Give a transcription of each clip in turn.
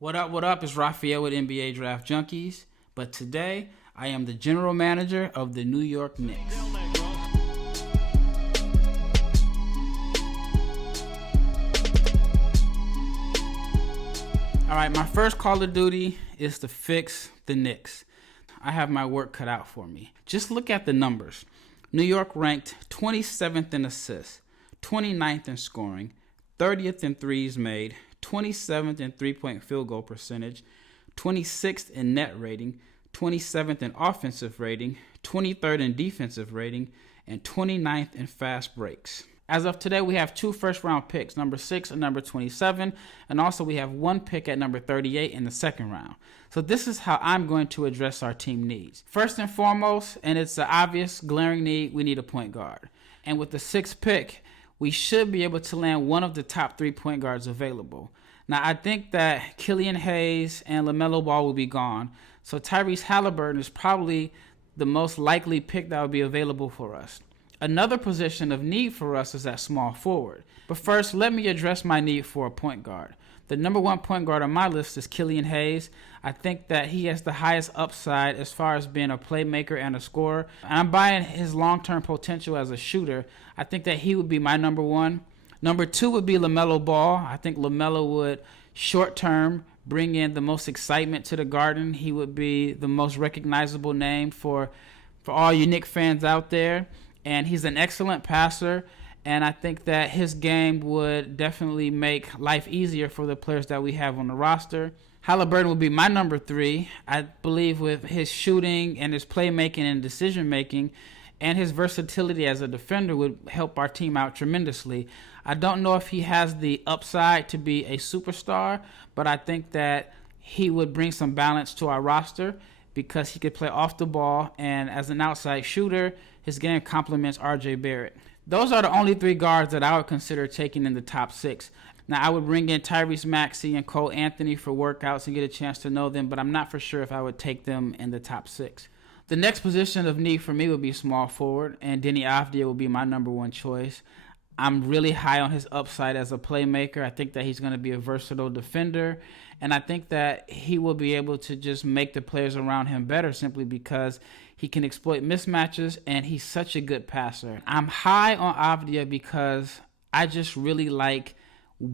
What up, what up? It's Raphael with NBA Draft Junkies. But today, I am the general manager of the New York Knicks. Alright, my first call of duty is to fix the Knicks. I have my work cut out for me. Just look at the numbers. New York ranked 27th in assists, 29th in scoring, 30th in threes made, 27th in three-point field goal percentage, 26th in net rating, 27th in offensive rating, 23rd in defensive rating, and 29th in fast breaks. As of today, we have 2 first-round picks, number 6 and number 27, and also we have 1 pick at number 38 in the second round. So this is how I'm going to address our team needs. First and foremost, and it's an obvious, glaring need, we need a point guard. And with the 6th pick, we should be able to land one of the top 3 point guards available. Now, I think that Killian Hayes and LaMelo Ball will be gone, so Tyrese Halliburton is probably the most likely pick that will be available for us. Another position of need for us is at small forward. But first, let me address my need for a point guard. The number 1 point guard on my list is Killian Hayes. I think that he has the highest upside as far as being a playmaker and a scorer. And I'm buying his long-term potential as a shooter. I think that he would be my number 1. Number 2 would be LaMelo Ball. I think LaMelo would, short-term, bring in the most excitement to the Garden. He would be the most recognizable name for all you Knicks fans out there. And he's an excellent passer. And I think that his game would definitely make life easier for the players that we have on the roster. Halliburton would be my number 3. I believe with his shooting and his playmaking and decision-making and his versatility as a defender would help our team out tremendously. I don't know if he has the upside to be a superstar, but I think that he would bring some balance to our roster because he could play off the ball, and as an outside shooter, his game complements R.J. Barrett. Those are the only 3 guards that I would consider taking in the top 6. Now, I would bring in Tyrese Maxey and Cole Anthony for workouts and get a chance to know them, but I'm not for sure if I would take them in the top 6. The next position of need for me would be small forward, and Denny Avdia would be my number 1 choice. I'm really high on his upside as a playmaker. I think that he's going to be a versatile defender, and I think that he will be able to just make the players around him better simply because he can exploit mismatches, and he's such a good passer. I'm high on Avdia because I just really like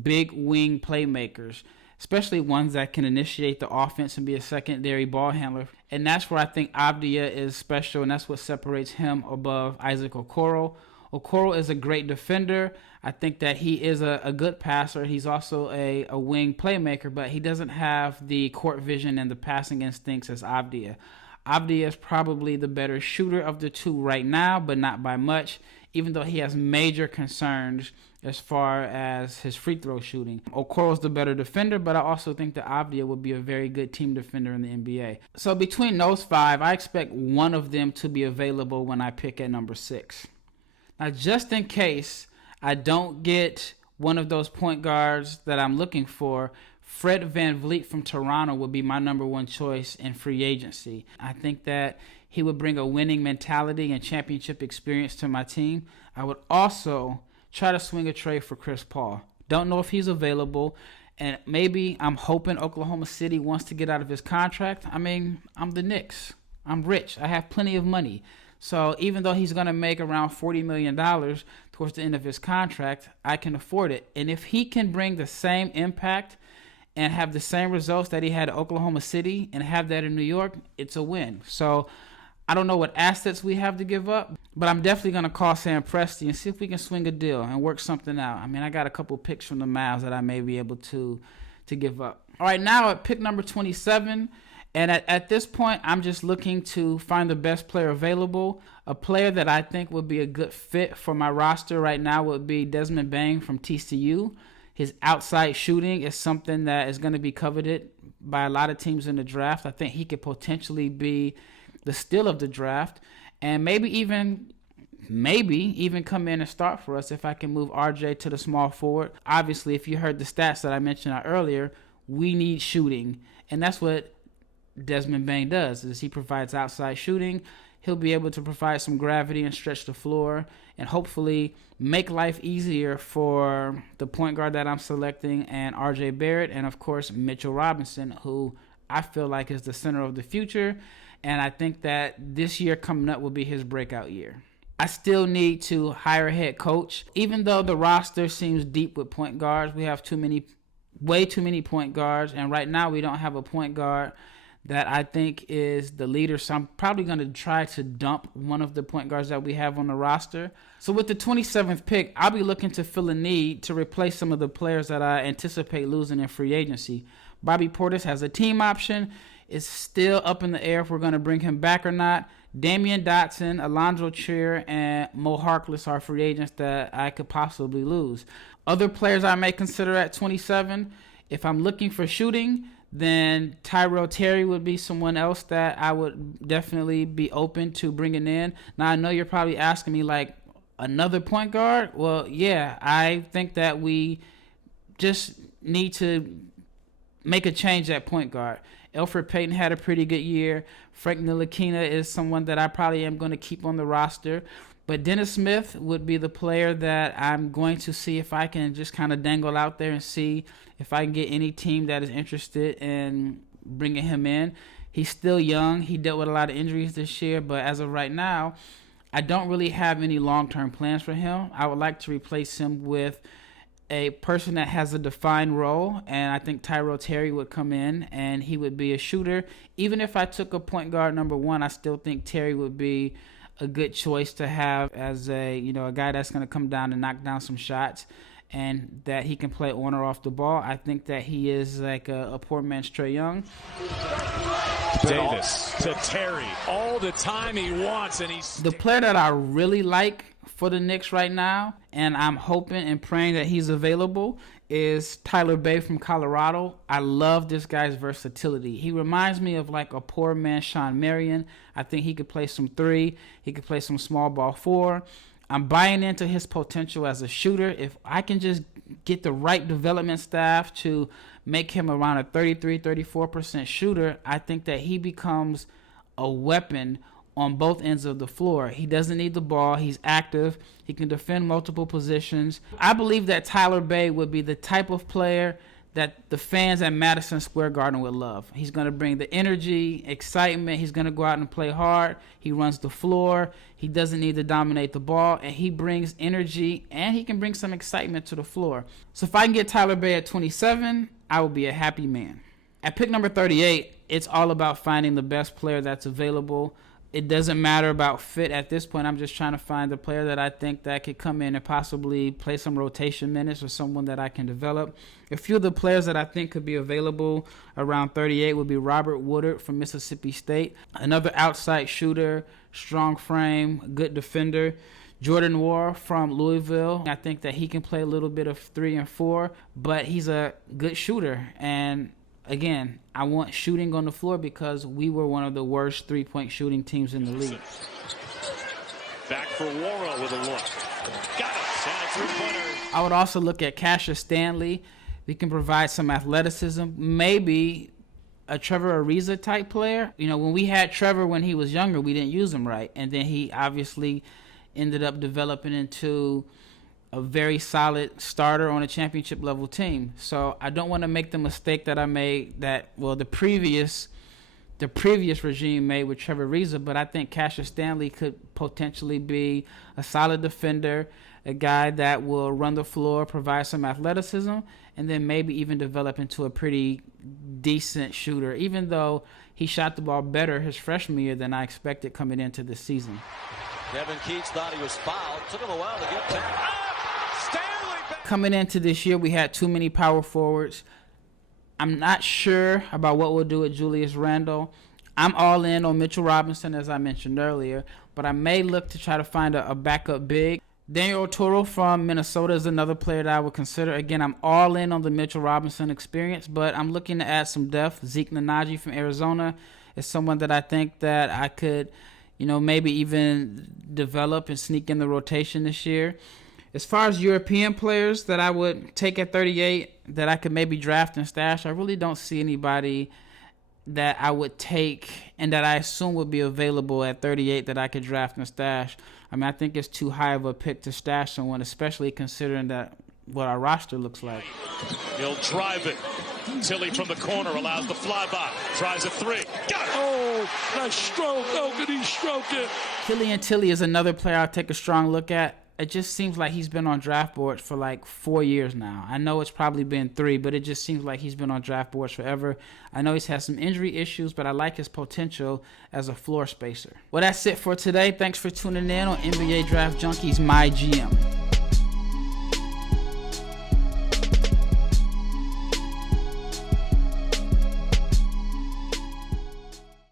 big wing playmakers, especially ones that can initiate the offense and be a secondary ball handler. And that's where I think Avdia is special, and that's what separates him above Isaac Okoro. Okoro is a great defender. I think that he is a good passer. He's also a wing playmaker, but he doesn't have the court vision and the passing instincts as Avdia. Avdia is probably the better shooter of the 2 right now, but not by much, even though he has major concerns as far as his free throw shooting. Okoro's the better defender, but I also think that Avdia would be a very good team defender in the NBA. So between those 5, I expect one of them to be available when I pick at number 6. Now, just in case I don't get one of those point guards that I'm looking for, Fred VanVleet from Toronto would be my number 1 choice in free agency. I think that he would bring a winning mentality and championship experience to my team. I would also try to swing a trade for Chris Paul. Don't know if he's available, and maybe I'm hoping Oklahoma City wants to get out of his contract. I mean, I'm the Knicks. I'm rich. I have plenty of money. So even though he's going to make around $40 million towards the end of his contract, I can afford it. And if he can bring the same impact and have the same results that he had at Oklahoma City and have that in New York, it's a win. So I don't know what assets we have to give up, but I'm definitely going to call Sam Presti and see if we can swing a deal and work something out. I mean, I got a couple picks from the Mavs that I may be able to give up. All right, now at pick number 27, and at this point, I'm just looking to find the best player available. A player that I think would be a good fit for my roster right now would be Desmond Bane from TCU. His outside shooting is something that is going to be coveted by a lot of teams in the draft. I think he could potentially be the steal of the draft, and maybe even come in and start for us if I can move RJ to the small forward. Obviously, if you heard the stats that I mentioned earlier, we need shooting, and that's what Desmond Bane does, is he provides outside shooting. he'll be able to provide some gravity and stretch the floor and hopefully make life easier for the point guard that I'm selecting and R.J. Barrett and, of course, Mitchell Robinson, who I feel like is the center of the future. And I think that this year coming up will be his breakout year. I still need to hire a head coach. Even though the roster seems deep with point guards, we have way too many point guards. And right now we don't have a point guard that I think is the leader. So I'm probably going to try to dump one of the point guards that we have on the roster. So with the 27th pick, I'll be looking to fill a need to replace some of the players that I anticipate losing in free agency. Bobby Portis has a team option. It's still up in the air if we're going to bring him back or not. Damian Dotson, Alonzo Trier, and Mo Harkless are free agents that I could possibly lose. Other players I may consider at 27, if I'm looking for shooting, then Tyrell Terry would be someone else that I would definitely be open to bringing in. Now, I know you're probably asking me, like, another point guard? Well, yeah, I think that we just need to make a change at point guard. Elfrid Payton had a pretty good year. Frank Ntilikina is someone that I probably am going to keep on the roster. But Dennis Smith would be the player that I'm going to see if I can just kind of dangle out there and see if I can get any team that is interested in bringing him in. He's still young. He dealt with a lot of injuries this year. But as of right now, I don't really have any long-term plans for him. I would like to replace him with a person that has a defined role, and I think Tyrell Terry would come in and he would be a shooter. Even if I took a point guard number one, I still think Terry would be a good choice to have as a guy that's going to come down and knock down some shots and that he can play on or off the ball. I think that he is like a poor man's Trae Young. Davis to Terry all the time he wants, and he's the player that I really like for the Knicks right now, and I'm hoping and praying that he's available, is Tyler Bay from Colorado. I love this guy's versatility. He reminds me of like a poor man Sean Marion. I think he could play some three. He could play some small ball four. I'm buying into his potential as a shooter. If I can just get the right development staff to make him around a 33-34% shooter, I think that he becomes a weapon on both ends of the floor. He doesn't need the ball. He's active. He can defend multiple positions. I believe that Tyler Bay would be the type of player that the fans at Madison Square Garden would love. He's going to bring the energy, excitement. He's going to go out and play hard. He runs the floor. He doesn't need to dominate the ball, and he brings energy, and he can bring some excitement to the floor. So if I can get Tyler Bay at 27, I will be a happy man. At pick number 38, it's all about finding the best player that's available. It doesn't matter about fit at this point. I'm just trying to find the player that I think that could come in and possibly play some rotation minutes or someone that I can develop. A few of the players that I think could be available around 38 would be Robert Woodard from Mississippi State, another outside shooter, strong frame, good defender. Jordan Wall from Louisville. I think that he can play a little bit of 3 and 4, but he's a good shooter. And again, I want shooting on the floor because we were one of the worst three-point shooting teams in the league. Back for Worrell with a look. Got it. And a three-pointer. I would also look at Cassius Stanley. We can provide some athleticism. Maybe a Trevor Ariza type player. When we had Trevor when he was younger, we didn't use him right. And then he obviously ended up developing into a very solid starter on a championship level team. So I don't want to make the mistake that I made the previous regime made with Trevor Ariza, but I think Cassius Stanley could potentially be a solid defender, a guy that will run the floor, provide some athleticism, and then maybe even develop into a pretty decent shooter, even though he shot the ball better his freshman year than I expected coming into the season. Kevin Keats thought he was fouled. Took him a while to get down. Coming into this year, we had too many power forwards. I'm not sure about what we'll do with Julius Randle. I'm all in on Mitchell Robinson, as I mentioned earlier, but I may look to try to find a backup big. Daniel Oturu from Minnesota is another player that I would consider. Again, I'm all in on the Mitchell Robinson experience, but I'm looking to add some depth. Zeke Nnaji from Arizona is someone that I think that I could, maybe even develop and sneak in the rotation this year. As far as European players that I would take at 38 that I could maybe draft and stash, I really don't see anybody that I would take and that I assume would be available at 38 that I could draft and stash. I mean, I think it's too high of a pick to stash someone, especially considering that what our roster looks like. He'll drive it. Tilly from the corner allows the flyby. Tries a three. Got it. Oh, that stroke. Oh, could he stroke it? Killian Tilly is another player I'll take a strong look at. It just seems like he's been on draft boards for like 4 years now. I know it's probably been 3, but it just seems like he's been on draft boards forever. I know he's had some injury issues, but I like his potential as a floor spacer. Well, that's it for today. Thanks for tuning in on NBA Draft Junkies, my GM.